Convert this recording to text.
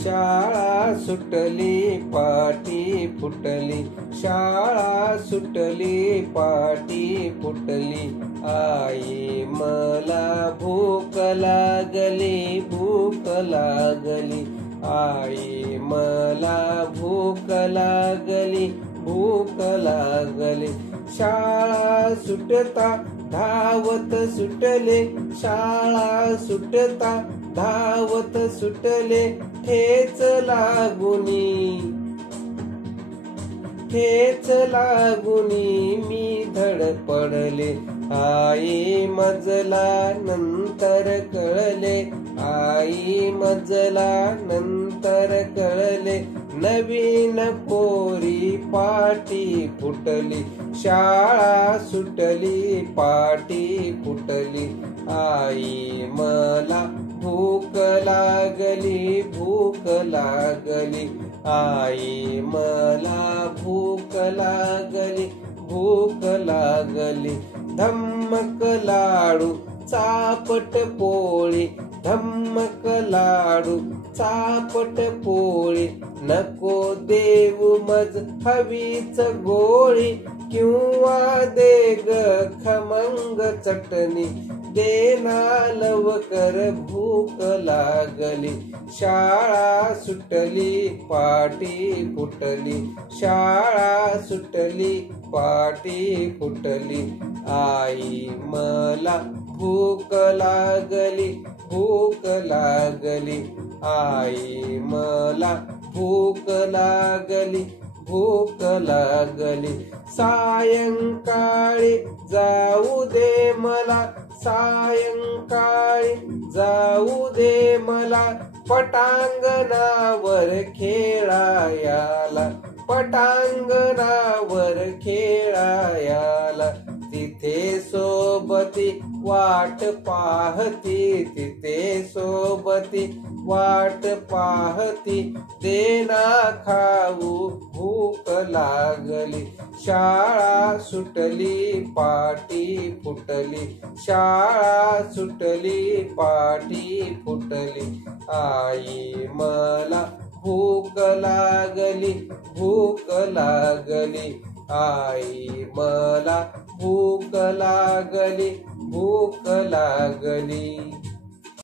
शाळा सुटली पाटी फुटली, शाळा सुटली पाटी फुटली, आई मला भूक लागली, भूक लागली, आई मला भूक लागली, भूक लागली. शाळा सुटता धावत सुटले, शाळा सुटता धावत सुटले, ठेच लागुनी, ठेच लागुनी मी धडपडले. आई मजला नंतर कळले, आई मजला नंतर कळले, नवीन पोरी पाटी फुटली, शाळा सुटली पाटी फुटली, आई मला भूक लागली, भूक लागली, आई मला भूक लागली, भूक लागली. धम्मक लाडू चापट पोळी, धम्मक लाडू चापट पोळी, नको देऊ मज हवीच गोळी, किंवा दे ग खमंग चटणी, देना लवकर भूक लागली. शाळा सुटली पाटी फुटली, शाळा सुटली पाटी फुटली, आई मला भूक लागली, भूक लागली, आई मला भूक लागली, भूक लागली. सायंकाळी जाऊ दे मला, सायंकाळी जाऊ दे मला, पटांगणावर खेळायला, पटांगणावर खेळायला, तिथे सोबती वाट पाहती, तिथे सोबती वाट पाहती, देना खाऊ भूक लागली. शाळा सुटली पाटी फुटली, शाळा सुटली पाटी फुटली, आई मला भूक लागली, भूक लागली, आई मला भूक लागली, भूक लागली.